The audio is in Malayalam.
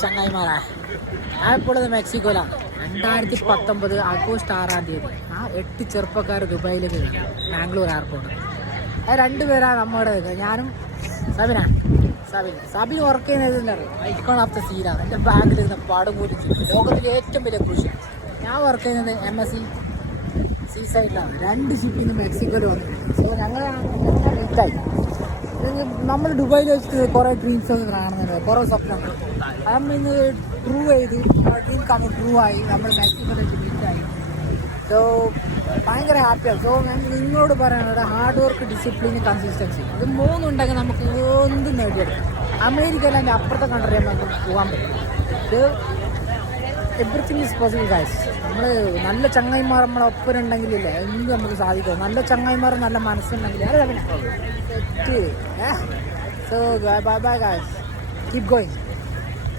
ചങ്ങായിമാരാ, ഞാൻ ഇപ്പോഴത് മെക്സിക്കോയിലാണ്. 2019 ആഗസ്റ്റ് 6-ാം തീയതി ആ 8 ചെറുപ്പക്കാർ ദുബായിലേക്ക് കയറി ബാംഗ്ലൂർ എയർപോർട്ട്. അത് 2 പേരാണ് നമ്മുടെ. ഞാനും സബിൻ വർക്ക് ചെയ്യുന്നത് ഐക്കോൺ ഓഫ് ദ സീനാണ്. എൻ്റെ ബാഗിൽ ഇരുന്ന പാടും കൂടി ലോകത്തിലെ ഏറ്റവും വലിയ കൃഷി. ഞാൻ വർക്ക് ചെയ്യുന്നത് MSc സീ സൈഡിലാണ്. 2 ഷിപ്പിൽ നിന്ന് മെക്സിക്കോയിൽ വന്നു. സോ ഞങ്ങൾ ലേറ്റായി. നമ്മൾ ദുബായിൽ വെച്ചിട്ട് കുറേ ഡ്രീംസ് ഒക്കെ കാണുന്നുണ്ട്, കുറേ സ്വപ്നങ്ങൾ. നമ്മൾ ഇന്ന് ട്രൂ ചെയ്ത് ഡ്രീം ട്രൂ ആയി. നമ്മൾ മെക്സിക്കോയിൽ വെച്ച് മീറ്റായി. സോ ഭയങ്കര ഹാപ്പിയാണ്. സോ ഞാൻ നിങ്ങളോട് പറയാനുള്ളത് ഹാർഡ് വർക്ക്, ഡിസിപ്ലിൻ, കൺസിസ്റ്റൻസി, ഇത് 3 ഉണ്ടെങ്കിൽ നമുക്ക് എന്തും നേടിയെടുക്കും. അമേരിക്കയിൽ അതിൻ്റെ അപ്പുറത്തെ കൺട്രി നമുക്ക് പോകാൻ പറ്റും. ഇത് എവറിത്തിങ് ഈസ് പോസിബിൾ ഗൈസ്. നമ്മൾ നല്ല ചങ്ങായിമാർ നമ്മളെ ഒപ്പം ഉണ്ടെങ്കിലല്ലേ എന്തും നമുക്ക് സാധിക്കും. നല്ല ചങ്ങായിമാർ നല്ല മനസ്സുണ്ടെങ്കിൽ set. So bye bye guys, keep going.